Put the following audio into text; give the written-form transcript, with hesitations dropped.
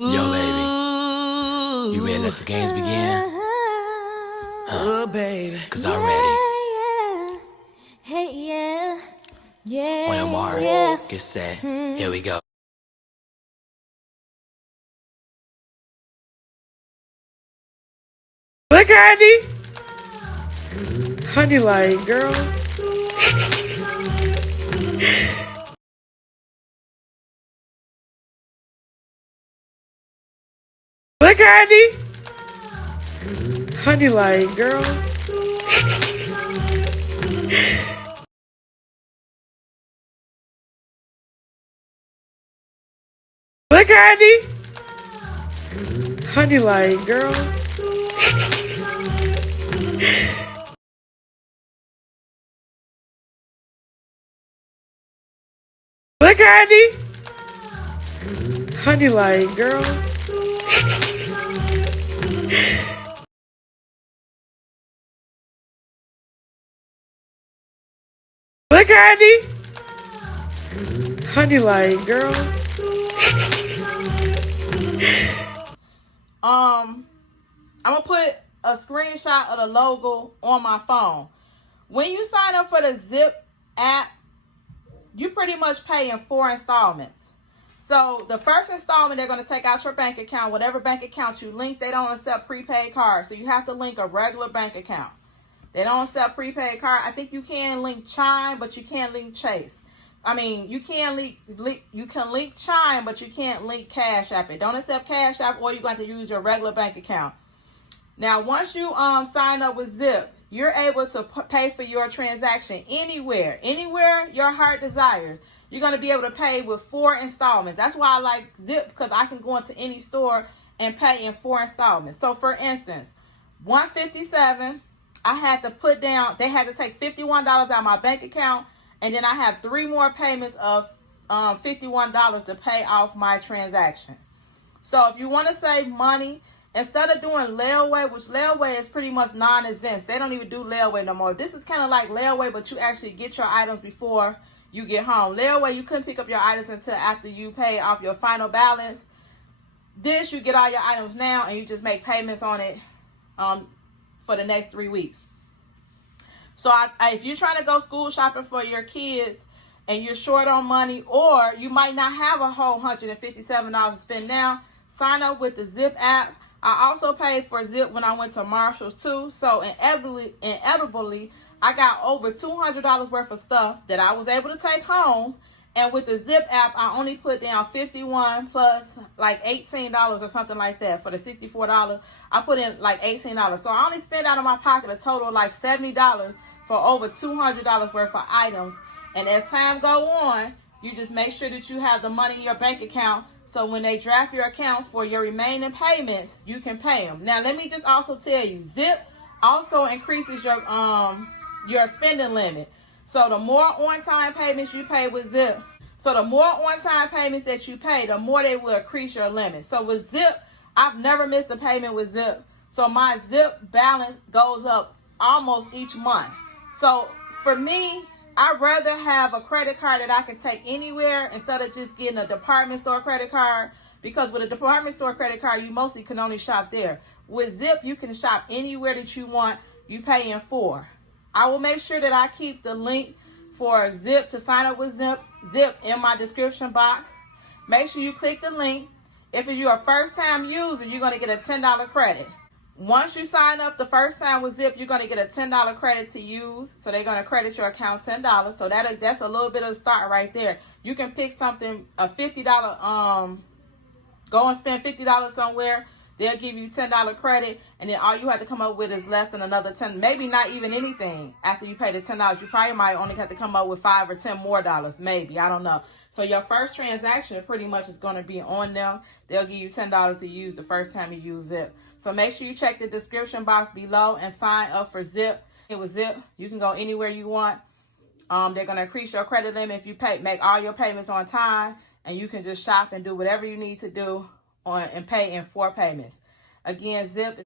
Yo, baby, you ready to let the games begin? Baby. Cause I'm ready. Hey, yeah. Yeah. On your mark, get set, here we go. Look, Honey. Honey, like, girl. Look, Honey. Honey, like, girl. Look, Honey. Honey, like, girl. Look, Honey. Honey, like, girl. Look, Honey. Honey, like, girl. I'm gonna put a screenshot of the logo on my phone. When you sign up for the Zip app, you pretty much pay in 4 installments. So the first installment, they're going to take out your bank account, whatever bank account you link. They don't accept prepaid cards, so you have to link a regular bank account. They don't accept prepaid card. I think you can link Chime, but you can't link Chase. I mean, you can link Chime, but you can't link Cash App. It don't accept Cash App, or you're going to use your regular bank account. Now, once you sign up with Zip, you're able to pay for your transaction anywhere your heart desires. You're going to be able to pay with 4 installments. That's why I like Zip, because I can go into any store and pay in 4 installments. So, for instance, $157, I had to put down, they had to take $51 out of my bank account, and then I have 3 more payments of $51 to pay off my transaction. So, if you want to save money, instead of doing layaway, which layaway is pretty much non-exempt. They don't even do layaway no more. This is kind of like layaway, but you actually get your items before you get home. Layaway, you couldn't pick up your items until after you pay off your final balance. This, you get all your items now, and you just make payments on it for the next 3 weeks. So if you're trying to go school shopping for your kids and you're short on money, or you might not have a whole $157 to spend now, sign up with the Zip app. I also paid for Zip when I went to Marshall's too. So inevitably, I got over $200 worth of stuff that I was able to take home. And with the Zip app, I only put down $51 plus like $18 or something like that. For the $64, I put in like $18. So I only spent out of my pocket a total like $70 for over $200 worth of items. And as time go on, you just make sure that you have the money in your bank account, so when they draft your account for your remaining payments, you can pay them. Now, let me just also tell you, Zip also increases your spending limit. So the more on-time payments you pay with Zip, so the more on-time payments that you pay, the more they will increase your limit. So with Zip, I've never missed a payment with Zip. So my Zip balance goes up almost each month. So for me, I'd rather have a credit card that I can take anywhere instead of just getting a department store credit card, because with a department store credit card, you mostly can only shop there. With Zip, you can shop anywhere that you want. You pay in 4. I will make sure that I keep the link for Zip to sign up with Zip in my description box. Make sure you click the link. If you're a first-time user, you're going to get a $10 credit. Once you sign up the first time with Zip, you're going to get a $10 credit to use. So they're going to credit your account $10. So that's a little bit of a start right there. You can pick something, a $50, go and spend $50 somewhere. They'll give you $10 credit, and then all you have to come up with is less than another $10, maybe not even anything. After you pay the $10, you probably might only have to come up with $5 or $10 more, maybe. I don't know. So your first transaction pretty much is going to be on them. They'll give you $10 to use the first time you use Zip. So make sure you check the description box below and sign up for Zip. With Zip, you can go anywhere you want. They're going to increase your credit limit if you make all your payments on time, and you can just shop and do whatever you need to do and pay in 4 payments. Again, Zip